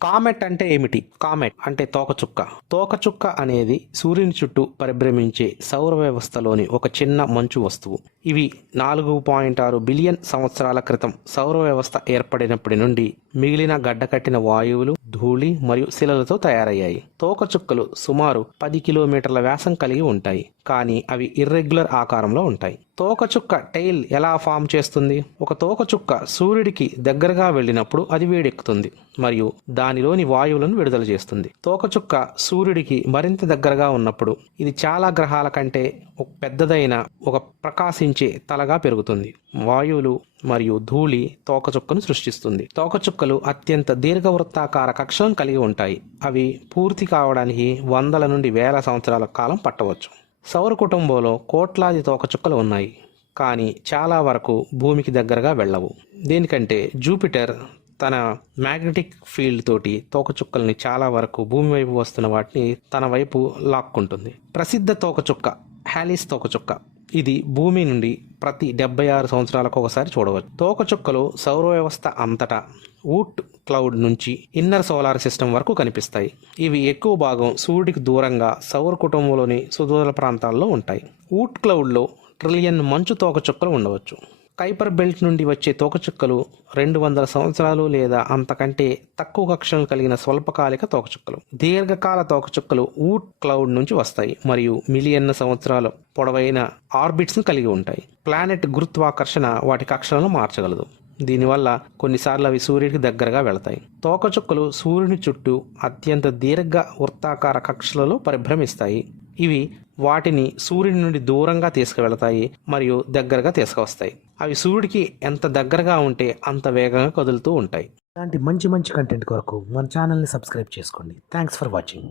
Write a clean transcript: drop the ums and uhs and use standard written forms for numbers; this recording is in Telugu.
కామెట్ అంటే ఏమిటి? కామెట్ అంటే తోకచుక్క. తోకచుక్క అనేది సూర్యుని చుట్టూ పరిభ్రమించే సౌర వ్యవస్థలోని ఒక చిన్న మంచు వస్తువు. ఇవి 4.6 బిలియన్ సంవత్సరాల క్రితం సౌర వ్యవస్థ ఏర్పడినప్పటి నుండి మిగిలిన గడ్డకట్టిన వాయువులు, ధూళి మరియు శిలలతో తయారయ్యాయి. తోకచుక్కలు సుమారు 10 కిలోమీటర్ల వ్యాసం కలిగి ఉంటాయి, కానీ అవి ఇర్రెగ్యులర్ ఆకారంలో ఉంటాయి. తోకచుక్క టెయిల్ ఎలా ఫామ్ చేస్తుంది? ఒక తోకచుక్క సూర్యుడికి దగ్గరగా వెళ్ళినప్పుడు అది వేడెక్కుతుంది మరియు దానిలోని వాయువులను విడుదల చేస్తుంది. తోకచుక్క సూర్యుడికి మరింత దగ్గరగా ఉన్నప్పుడు ఇది చాలా గ్రహాల కంటే పెద్దదైన ఒక ప్రకాశించే తలగా పెరుగుతుంది. వాయువులు మరియు ధూళి తోకచుక్కను సృష్టిస్తుంది. తోకచుక్కలు అత్యంత దీర్ఘవృత్తాకార కక్షలను కలిగి ఉంటాయి. అవి పూర్తి కావడానికి వందల నుండి వేల సంవత్సరాల కాలం పట్టవచ్చు. సౌర కుటుంబంలో కోట్లాది తోకచుక్కలు ఉన్నాయి, కానీ చాలా వరకు భూమికి దగ్గరగా వెళ్ళవు. దీనికంటే జూపిటర్ తన మ్యాగ్నెటిక్ ఫీల్డ్ తోటి తోకచుక్కల్ని చాలా వరకు భూమి వైపు వస్తున్న వాటిని తన వైపు లాక్కుంటుంది. ప్రసిద్ధ తోకచుక్క హ్యాలీస్ తోకచుక్క. ఇది భూమి నుండి ప్రతి 76 సంవత్సరాలకు ఒకసారి చూడవచ్చు. తోకచుక్కలు సౌర వ్యవస్థ అంతటా ఊట్ క్లౌడ్ నుంచి ఇన్నర్ సోలార్ సిస్టమ్ వరకు కనిపిస్తాయి. ఇవి ఎక్కువ భాగం సూర్యుడికి దూరంగా సౌర కుటుంబంలోని సుదూర ప్రాంతాల్లో ఉంటాయి. ఊట్ క్లౌడ్లో ట్రిలియన్ మంచు తోకచుక్కలు ఉండవచ్చు. కైపర్ బెల్ట్ నుండి వచ్చే తోకచుక్కలు 200 సంవత్సరాలు లేదా అంతకంటే తక్కువ కక్షలు కలిగిన స్వల్పకాలిక తోకచుక్కలు. దీర్ఘకాల తోకచుక్కలు ఊట్ క్లౌడ్ నుంచి వస్తాయి మరియు మిలియన్ల సంవత్సరాల పొడవైన ఆర్బిట్స్ను కలిగి ఉంటాయి. ప్లానెట్ గురుత్వాకర్షణ వాటి కక్షలను మార్చగలదు. దీనివల్ల కొన్నిసార్లు అవి సూర్యుడికి దగ్గరగా వెళతాయి. తోకచుక్కలు సూర్యుని చుట్టూ అత్యంత దీర్ఘ వృత్తాకార కక్షలలో పరిభ్రమిస్తాయి. ఇవి వాటిని సూర్యుని నుండి దూరంగా తీసుకువెళతాయి మరియు దగ్గరగా తీసుకువస్తాయి. అవి సూర్యుడికి ఎంత దగ్గరగా ఉంటే అంత వేగంగా కదులుతూ ఉంటాయి. ఇలాంటి మంచి కంటెంట్ కొరకు మన ఛానల్ని సబ్స్క్రైబ్ చేసుకోండి. Thanks for watching.